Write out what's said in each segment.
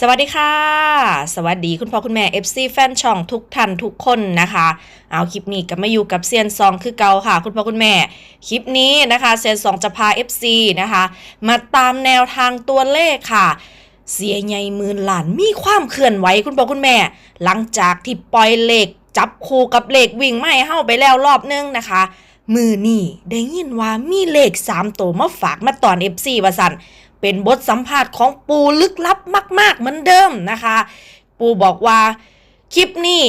สวัสดีค่ะ สวัสดีคุณพ่อคุณแม่ FC แฟนช่องทุกท่านทุกคนนะคะ เอาคลิปนี้ก็มาอยู่กับเซียนซองคือเก่าค่ะ คุณพ่อคุณแม่ คลิปนี้นะคะเซียนซองจะพา FC นะคะ มาตามแนวทางตัวเลขค่ะ เสียใหญ่หมื่นล้านมีความเคลื่อนไหวคุณพ่อคุณแม่ หลังจากที่ปล่อยเลขจับคู่กับเลขวิ่งไม่เข้าไปแล้วรอบนึงนะคะมือนี่ได้ยินว่ามีเลข3ตัวมาฝากมาตอน FC ว่าสัน เป็นบทสัมภาษณ์ของปูลึกลับมาก ๆ เหมือนเดิมนะคะ ปูบอกว่าคลิปนี้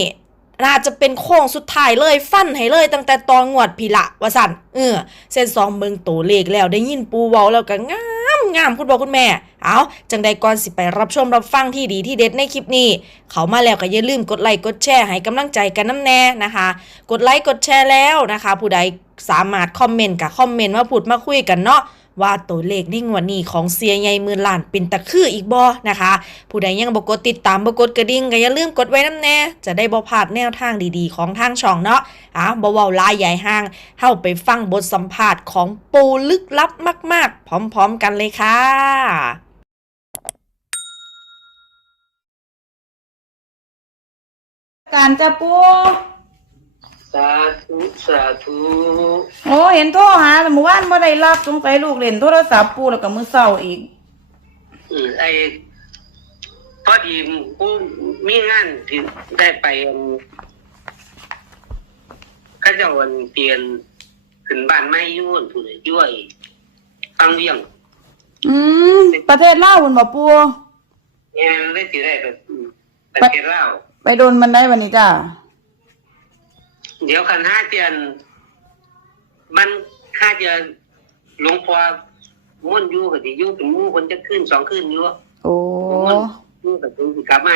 น่าจะเป็นโค้งสุดท้ายเลยฟันให้เลยตั้งแต่ตอนงวดพีละว่าสันเออเส้นสองเบิงตัวเลขแล้วได้ยินปูเว้าแล้วก็งามงามคุณบอกคุณแม่ เอาจังใดก่อนสิไปรับชมรับฟังที่ดีที่เด็ดในคลิปนี้ เขามาแล้วก็อย่าลืมกดไลค์กดแชร์ให้กำลังใจกันน้ำแน่นะคะ กดไลค์กดแชร์แล้วนะคะ ผู้ใดสามารถคอมเมนต์กับคอมเมนต์มาพูดมาคุยกันเนาะ ว่าตัวเลขนิ่งวันนี้ของเสียใหญ่หมื่นล้านเป็นตะคืออีกบ่นะคะ ผู้ใดยังบ่กดติดตามบ่กดกระดิ่งก็อย่าลืมกดไว้น้ำแน่ จะได้บ่พลาดแนวทางดีๆ ของทางช่องเนาะอะบ่เว้าลายใหญ่ห้างเฮาไปฟังบทสัมภาษณ์ของปูลึกลับมาก ๆ พร้อม ๆ กันเลยค่ะการจะปู สาธุสาธุโอ้เห็นโทรหาแต่เมื่อวานบ่ได้รับสงสัยลูกเล่นโทรศัพท์ปูแล้วก็มื้อเช้าอีกอืมไอ้พอดีผู้มีงานที่ได้ไปอั่นเข้าเจ้าวันเปลี่ยนขึ้นบ้านไม้ยุ่นผู้ใดย้วยฟังเวียงอืมประเทศลาวพุ่นบ่ปูแง่ได้สิได้แบบอืมประเทศลาวไปโดนมันได้วันนี้จ้า เดี๋ยวคันห้าเดือนมันห้าเดือนหลวงพ่อม่วนอยู่ก็สิอยู่เป็นหมู่คนจะขึ้นสองขึ้นอยู่โอ้ม่วนอยู่ก็สิกลับมา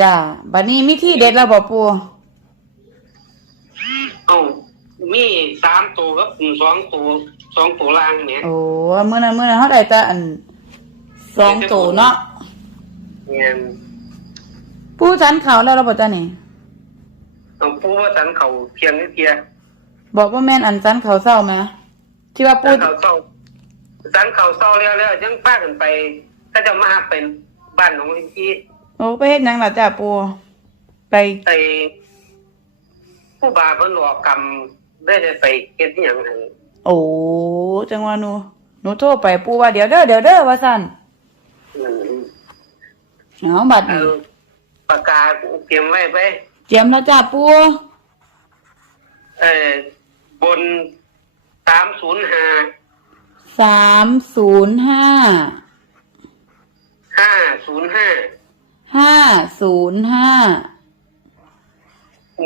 จ้าบัดนี้มีที่เด็ดแล้วบ่ปูเอ้ามีสามตัวกับสองตัวสองตัวล่างเนี่ยโอ้มื้อนั้นมื้อนั้นเฮาได้แต่อันสองโตเนาะเนี่ยปูฉันข้าวแล้วเราบ่จ้านี่ เอาปูว่าสันเขาเพียงนิดเดียวบอกว่าแม่นอันฉันข้าวเช้าไหมที่ว่าปูสันเขาเศร้าสันเขาเศร้าแล้วแล้วยังป้ากันไปก็จะมาเป็นบ้านของลิงกี้โอ้ไปเฮ็ดหยังล่ะจ้าปูไปไอ้ผู้บาเพิ่นหลอกกรรมได้ได้ไปเก็บอหย่างนั้นโอ้จังว่าหนูหนูโทรไปปูว่าเดี๋ยวเด้อเดี๋ยวเด้อว่าซั่นอืมเอาบัดเอานี้ปากกาเตรียมไว้ไป เตรียมแล้วจ้าปูเออบนสามศูนย์ห้าสามศูนย์ห้าห้าศูนย์ห้าห้าศูนย์ห้า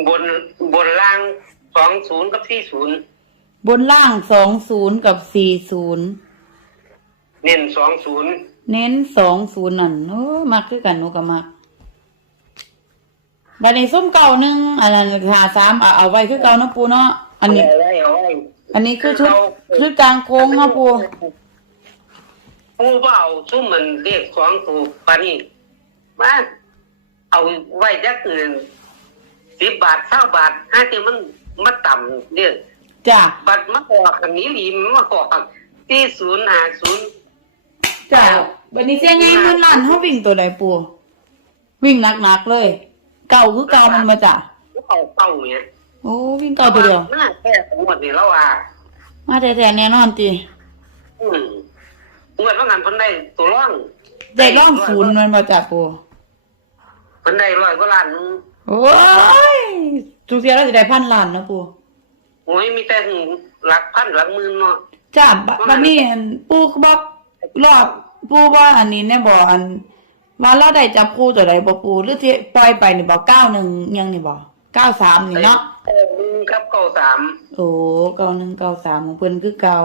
บนบนล่างสองศูนย์กับสี่ศูนย์บนล่างสองศูนย์กับสี่ศูนย์เน้นสองศูนย์เน้นสองศูนย์นั่นโอ้มักคือกันหนูก็มัก บัดนี้ส้มเก่าหนึ่งอันนั้นหาสามเอาเอาไว้คือเก่าเนาะปูเนาะอันนี้ เอาไว้เอาไว้อันนี้คือชุดชุดกลางโค้งเนาะปูปูเบาซุ่มมันเรียกสองตัวปานนี้มาเอาไว้จักเงินสิบบาทเท่าบาทห้าเทีมันมาต่ำเนี่ยจ้าบัตรมาออกอันนี้หลีมันมาออกที่ศูนย์หาศูนย์จ้าบัดนี้เสียงยี่มื่นล้านเขาวิ่งตัวใดปูวิ่งหนักๆเลย เก่าคือเก่ามันมาจ้ะเอาเป้าเนี่ยโอ้วิ่งเก่าตัวเดียวหน้าแค่หมดนี่แล้วอะมาแท้ๆแน่นอนจีอืมเงินว่างันเพิ่นได้ตัวร่องได้ร่องศูนย์มันมาจากปูเพิ่นได้ร้อยกว่าล้านหนึ่งโอ้ยทุกเทียเราจะได้พันล้านนะปูโอ้ยมีแต่หลักพันหลักหมื่นเนาะจ้าบบัดนี้อันปูก็บอกรอบปูว่าอันนี้แน่บอกอัน ว่าเราได้จับปูตัวใดบ่ปูหรือที่ปล่อยไปนี่บอกเก้าหนึ่งยังนี่บอกเก้าสามนี่เนาะเออหนึ่งกับเก้าสามโอ้เก้าหนึ่งเก้าสามของเพิ่นคือเก่า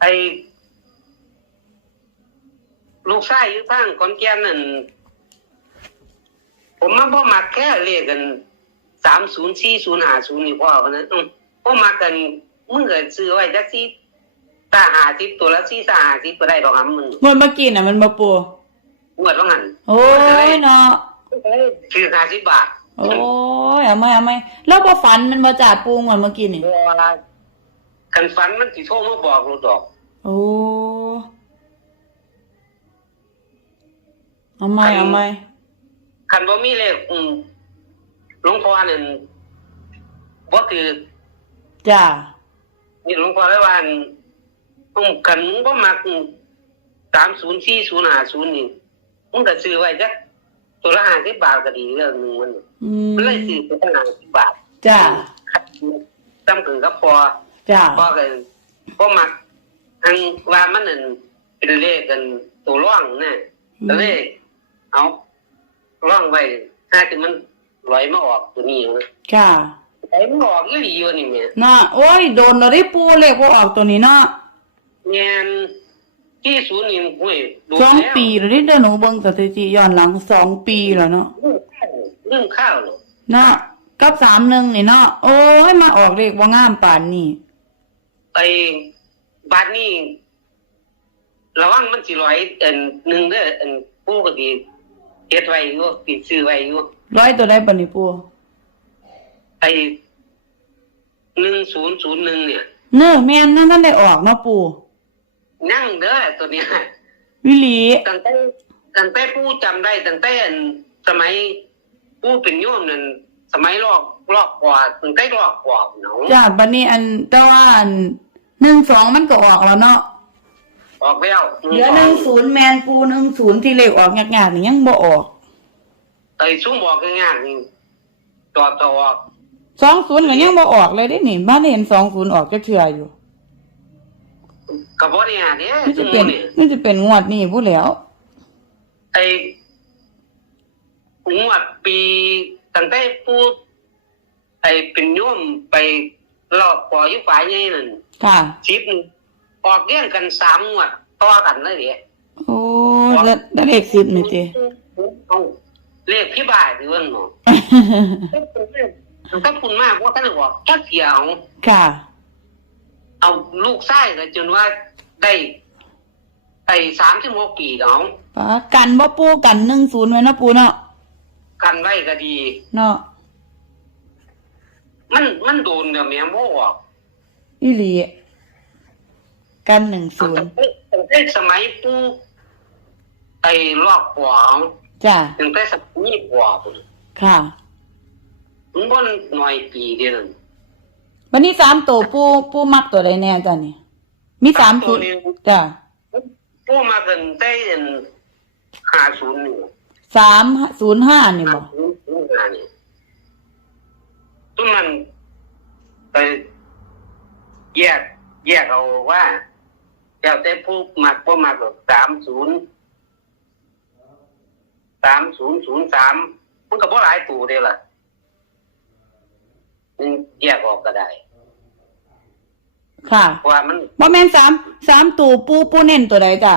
ไอ้ลูกชายอยู่ทางขอนแก่นนั่นผมมาบ่มักแค่เลขกันสามศูนย์สี่ศูนย์หาศูนย์นี่พ่อพะนะอืมบ่มักกันมึงก็ซื้อไว้จักซี่ตาหาสิบตัวละสี่สาหาสิบก็ได้ดอกหำมึงเมื่อเมื่อกี้น่ะมันมาปู งวดว่างั้นโอ้ยเนาะคือห้าสิบบาท โอ้ยเอาไหม่เอาไหม่แล้วบ่ฝันมันมาจากปูงอนเมื่อกี้นี่เวลากันฝันมันสิโทรมาบอกเราดอก โอ้เอาไหมเอาไหมคันบ่มีเลขอืมหลวงพ่อนั่นบ่ถือจ้านี่หลวงพ่อเลยว่าอั่นอืมคันมึงบ่มักสามศูนย์สี่ศูนย์ห้าศูนย์นี่ มึงก็ซื้อไว้จักตัวละห้าสิบบาทก็ดีเรื่องหนึงมันอืมมันเลยซื้อตัวละห้าสิบบาทจ้าจำถึงก็พอจ้าพอกันบ่มักอันว่ามันนั่นเป็นเลขกันตัวร่องน่ะก็เลยเอาร่องไว้ถ้าที่มันลอยมาออกตัวนี้นะค่ะไอ้มันออกอีหลีอยู่นี่แม่น่ะโอ้ยโดนเราได้ปูเลขว่าออกตัวนี้เนาะ แม่น ที่ศูนย์นี่ห้วยดูสองแล้วปีแล้วนี่เดี๋ยวหนูเบิ่งสถิติย้อนหลังสองปีแล้วเนาะเรื่องข้าวเนาะนะกับสามหนึ่งนี่เนาะโอ้ยมาออกเลขว่างามป่านนี่ไอ้บาดนี้ระวังมันสิร้อยอันหนึงเด้ออันผู้ก็สิเฮ็ดไว้อยู่สิซื้อไว้อยู่ร้อยตัวได้ปะนี่ปูไอ้1001เนี่ย เน้อแม่นนั่นนั่นได้ออกเนาะปู นั่งเด้อตัวเนี้ยวิลีตั้งแต่ตั้งแต่ผู้จำได้ตั้งแต่อันสมัยผู้เป็นโยมนั่นสมัยรอกรอกกว่าตั้งแต่รอกกว่าเนาะจ้าบัดนี้อันแต่ว่าอันหนึ่งสองมันก็ออกแล้วเนาะออกแล้วเหลือหนึ่งศูนย์แมนปูหนึ่งศูนย์ที่เลขออกยากๆนี่ยังบ่ออกไอ้ซุ้มบอกง่ายๆนี่จอดจะออกสองศูนย์ก็ยังบ่ออกเลยได้นี่บ้านเห็นสองศูนย์ออกจะเชื่ออยู่ กับบ่เนี่ยเด้นี่จะซุ่มเป็นนี่นี่จะเป็นงวดนี่พูดแล้ว ไอ้งวดปีตั้งแต่ผู้ไอ้เป็นโยมไปรอบปออยู่ฝ่ายใหญ่นั่นค่ะชิปออกเรียงกันสามงวดต่อกันเลยเด้โอ้แล้วแล้วเลขสิบนี่ติเอาเลขพี่บายดีวันเนาะถ้าคุณมากว่าท่านบอกแค่เสียเอาค่ะ เอาลูกไส้ก็จนว่าได้ไอ้สามสิบหกปีเอาปะกันบ่ปูกันหนึ่งศูนย์ไว้เนาะปูเนาะกันไว้ก็ดี เนาะมันมันโดนเดี๋ยวแม่โม่ออกอีหลี กันหนึ่งศูนย์ตั้งแต่สมัยปู่ไอ้ลอกหัวเอาจ้าตั้งแต่สมัยหัวพุ่นค่ะมันบ่หน่อยปีเดียวนั่น วันนี้สามตัวปูปูมักตัวใดแน่จ้ะนี่มีสามศูนย์จ้าปู่มากันได้อันห้าศูนย์นี่สามศูนย์ห้านี่ห้าบ่ศูนย์ศูนย์ห้านี่ทุกมันไปแยก แยกเอาว่าแล้วแต่ผู้มักบ่มักก็สามศูนย์สามศูนย์ศูนย์สามมันก็บ่หลายตัวเด้ล่ะ มันแยกออกก็ได้ค่ะเพราะว่ามันบ่แม่นสามสามตัวปูปูเน้นตัวใดจ้ะ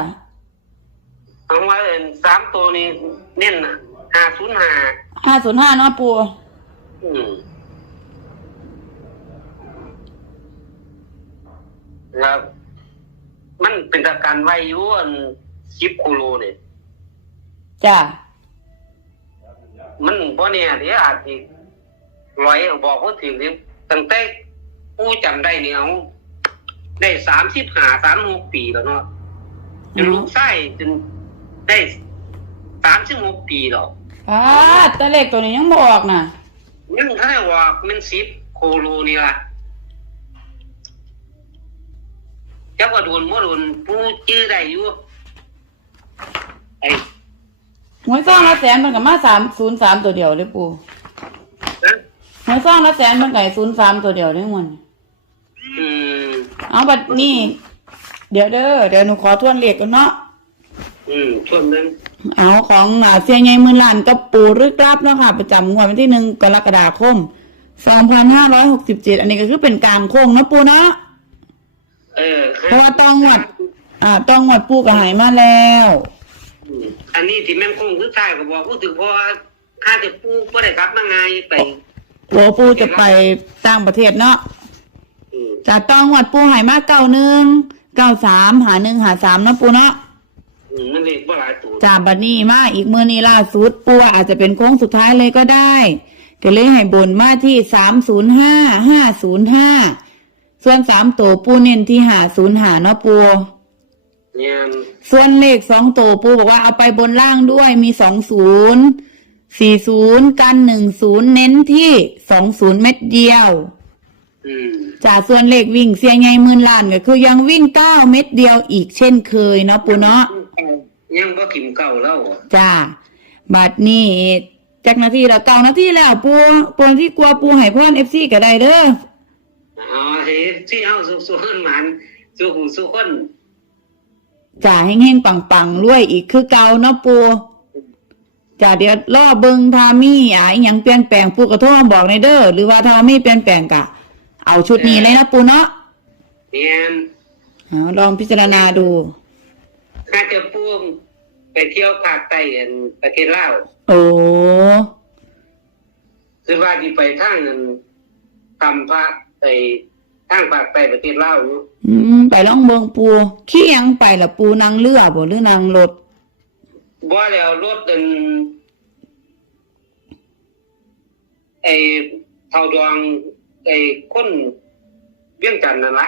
เอาว่าเอิ้นสามตัวนี้เน้นน่ะห้าศูนย์ห้าห้าศูนย์ห้าเนาะปูอืมแล้วมันเป็นตะการไว้อยู่อันสิบคูโลเนี่ยจ้ามันบ่เนี่ยเดี๋ยวอาจสิ ร้อยบอกว่าถึงนี่ตั้งแต่ผู้จำได้เนี่ยเอาได้สามสิบห้าสามหกปีแล้วเนาะจนลูกไส้จนได้สามสิบหกปีหรอกอ่าแต่เลขตัวนี้ยังบ่ออกน่ะยังถ้าได้ว่ามันสิบโคโลนี่ละจักว่าโดนบ่โดนผู้จื้อได้อยู่ไอ้หวยซองละแสนมันก็มาสามศูนย์สามตัวเดียวเลยปูนะ หวยซองละแสนมันก็ศูนย์สามตัวเดียวเลยมันอืมเอาบัดนี้ เดี๋ยวเด้อเดี๋ยวหนูขอทวนเลขกันเนาะอืมช่วงนั้นเอาของอ่าเสียใหญ่หมื่นล้านกับปูรึกรับเนาะค่ะ ประจำงวดวันที่หนึ่งกรกฎาคมสองพันห้าร้อยหกสิบเจ็ดอันนี้ก็คือเป็นกลางโค้งเนาะปูเนาะเออเพราะว่าต้องงวด อ่า ต้องงวดปูก็หายมาแล้วอืมอันนี้ที่แม่นคงคือใช่ก็บอกพูดถึงเพราะว่าถ้าจะปูบ่ได้กลับมาไงไป โอ้ปูจะไปต่างประเทศเนาะอืมจะต้องงวดปูหายมาเก้าหนึ่งเก้าสามหาหนึ่งหาสามเนาะปูเนาะอืมมันเลขบ่หลายตัวจากบัดนี้มาอีกมือนี้ล่าสุดปูอาจจะเป็นโค้งสุดท้ายเลยก็ได้ก็เลยให้บนมาที่สามศูนย์ห้าห้าศูนย์ห้าส่วนสามตัวปูเน้นที่หาศูนย์หาเนาะปู เนี่ยส่วนเลขสองตัวปูบอกว่าเอาไปบนล่างด้วยมีสองศูนย์ สี่ศูนย์กันหนึ่งศูนย์เน้นที่สองศูนย์เม็ดเดียวอืมจากส่วนเลขวิ่งเสียไงหมื่นล้านก็คือยังวิ่งเก้าเม็ดเดียวอีกเช่นเคยเนาะปูเนาะยังบ่กินเก่าแล้วอะจ้าบัดนี้จากนาทีละเก้านาทีแล้วปูปูที่กลัวปูให้พ่อนเอฟซีก็ได้เด้ออ๋อเฮ้ที่เฮาสุขๆมันสุขสุขคนจ่าแห้งๆปังๆรวยอีกคือเก่าเนาะปู จ่าเดี๋ยวรอเบิงทามี่อะอหยังเปลี่ยนแปลงปูกระโทรมาบอกในเด้อหรือว่าถ้าไม่เปลี่ยนแปลงกะ เอาชุดนี้เลยนะปูเนาะเนี่ยเอาลองพิจารณาดูข้าจะพ่วงไปเที่ยวภาคใต้อันประเทศลาวโอ้คือว่าที่ไปทางนั้นทำพระไปทางภาคใต้ประเทศลาวอยู่อืมไปลองเบิงปูขี้ยังไปละปูนางเรือบ่หรือนางรถ บ่แล้วรถอันไอ้เท่าดวงไอ้คนเวียงจันทน์นั่นละ